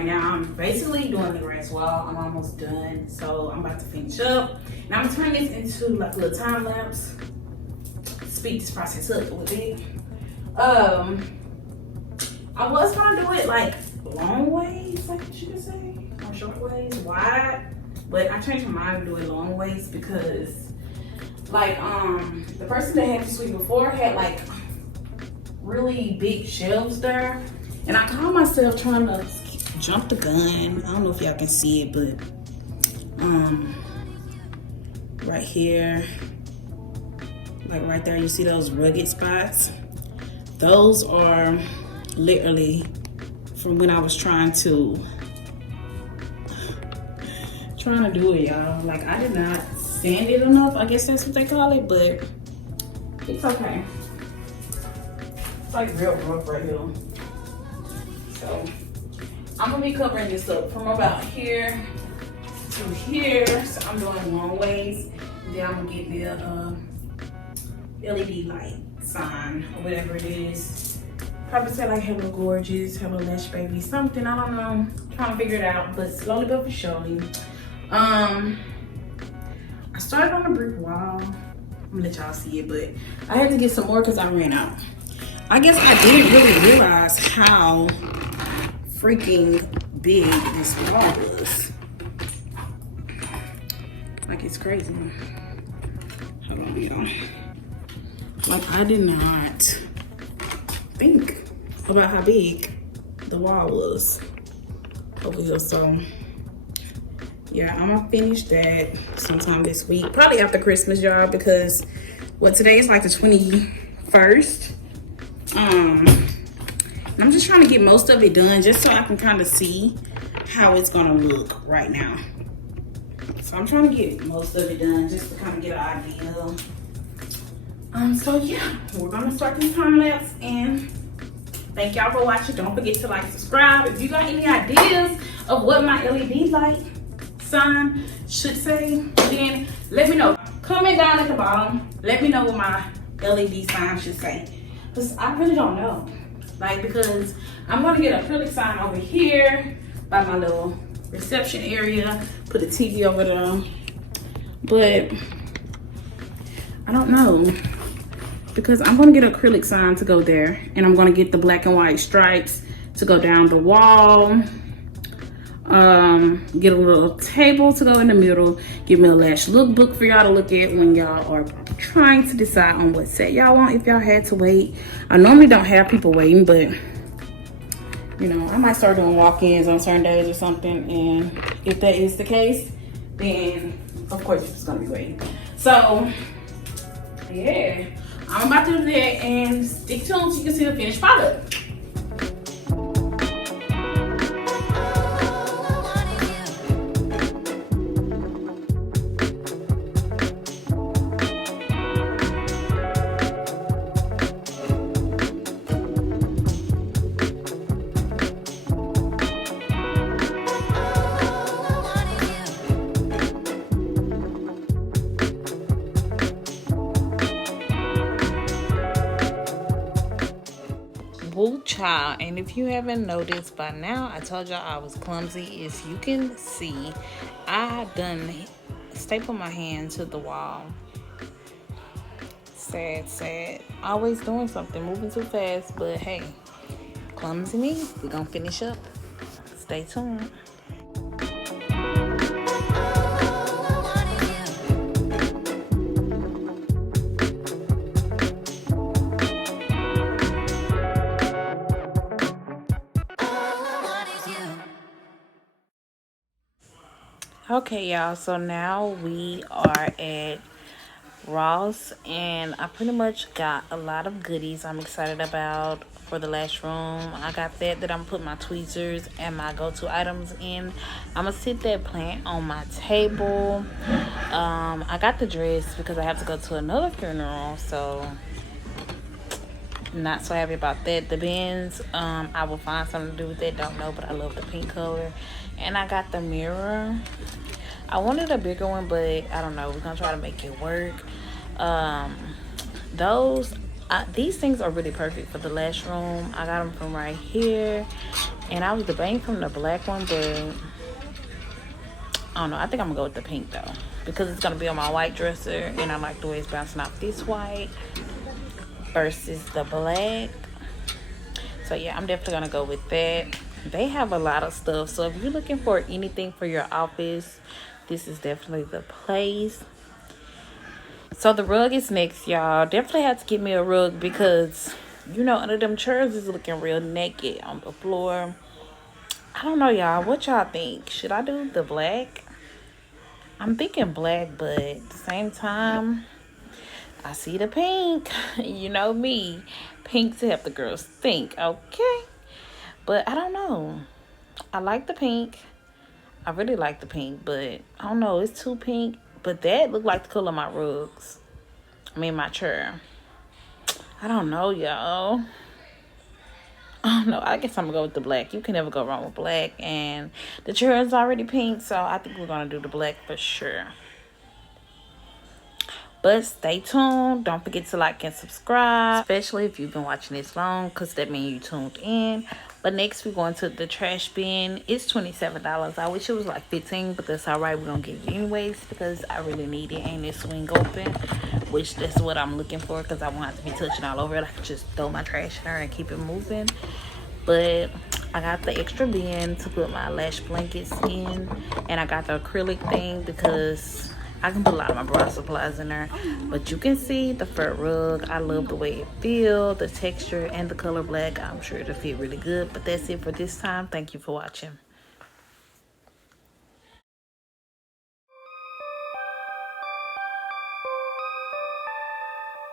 right now. I'm basically doing the grass wall. I'm almost done, so I'm about to finish up. Now I'm gonna turn this into like a little time lapse. Speed this process up a little bit. I was gonna do it like long ways, like you could say, or short ways, wide. But I changed my mind to do it long ways because, like, the person that had the suite before had like really big shelves there, and I caught myself trying to jump the gun. I don't know if y'all can see it, but right here, like right there, you see those rugged spots? Those are literally from when I was trying to do it, y'all. Like, I did not sand it enough, I guess that's what they call it, but it's okay. It's like real rough right here. So I'm gonna be covering this up from about here to here. So I'm doing long ways. Then I'm gonna get the LED light sign or whatever it is. Probably say like hello gorgeous, hello lush baby, something, I don't know. Trying to figure it out, but slowly but for surely. I started on a brick wall. I'm gonna let y'all see it, but I had to get some more because I ran out. I guess I didn't really realize how freaking big this wall was. Like, it's crazy. Hold on, y'all. Like, I did not think about how big the wall was over here. So yeah, I'm gonna finish that sometime this week, probably after Christmas, y'all, because well, today is like the 21st. And I'm just trying to get most of it done just so I can kind of see how it's gonna look right now. So I'm trying to get most of it done just to kind of get an idea. So yeah, we're gonna start this time lapse, and thank y'all for watching. Don't forget to like, subscribe. If you got any ideas of what my LED light sign should say, then let me know. Comment down at the bottom. Let me know what my LED sign should say, because I really don't know. Like, because I'm gonna get an acrylic sign over here by my little reception area, put a TV over there, but I don't know, because I'm gonna get an acrylic sign to go there, and I'm gonna get the black and white stripes to go down the wall. Get a little table to go in the middle. Give me a lash lookbook for y'all to look at when y'all are trying to decide on what set y'all want, if y'all had to wait. I normally don't have people waiting, but you know, I might start doing walk-ins on certain days or something, and if that is the case, then of course it's gonna be waiting. So yeah, I'm about to do that, and stick tuned so you can see the finished product. Woo child, and if you haven't noticed by now, I told y'all I was clumsy. As you can see, I done stapled my hand to the wall. Sad. Always doing something, moving too fast, but hey, clumsy me. We're gonna finish up. Stay tuned. Okay, y'all, so now we are at Ross, and I pretty much got a lot of goodies I'm excited about for the lash room. I got that I'm putting my tweezers and my go-to items in. I'm gonna sit that plant on my table. I got the dress because I have to go to another funeral, so not so happy about that. The bins, I will find something to do with it, don't know, but I love the pink color. And I got the mirror. I wanted a bigger one, but I don't know, we're gonna try to make it work. These things are really perfect for the lash room. I got them from right here, And I was debating from the black one, but I don't know. I think I'm gonna go with the pink though, because it's gonna be on my white dresser, and I like the way it's bouncing off this white versus the black. So yeah, I'm definitely gonna go with that. They have a lot of stuff, so if you're looking for anything for your office, this is definitely the place. So the rug is next, y'all. Definitely have to get me a rug because, you know, under them chairs is looking real naked on the floor. I don't know, y'all. What y'all think? Should I do the black? I'm thinking black, but at the same time, I see the pink. You know me. Pink to help the girls think, okay? But I don't know. I like the pink. I really like the pink, but I don't know. It's too pink. But that look like the color of my rugs. I mean, my chair. I don't know, y'all. I don't know. I guess I'm going to go with the black. You can never go wrong with black. And the chair is already pink, so I think we're going to do the black for sure. But stay tuned. Don't forget to like and subscribe, especially if you've been watching this long, because that means you tuned in. But next we're going to the trash bin. It's $27. I wish it was like $15, but that's all right. We're going to get it anyways because I really need it. And this swing open, which that's what I'm looking for, because I won't have to be touching all over it. I can just throw my trash in there and keep it moving. But I got the extra bin to put my lash blankets in, and I got the acrylic thing because I can put a lot of my bra supplies in there. But you can see the fur rug. I love the way it feels, the texture, and the color black. I'm sure it'll fit really good. But that's it for this time. Thank you for watching.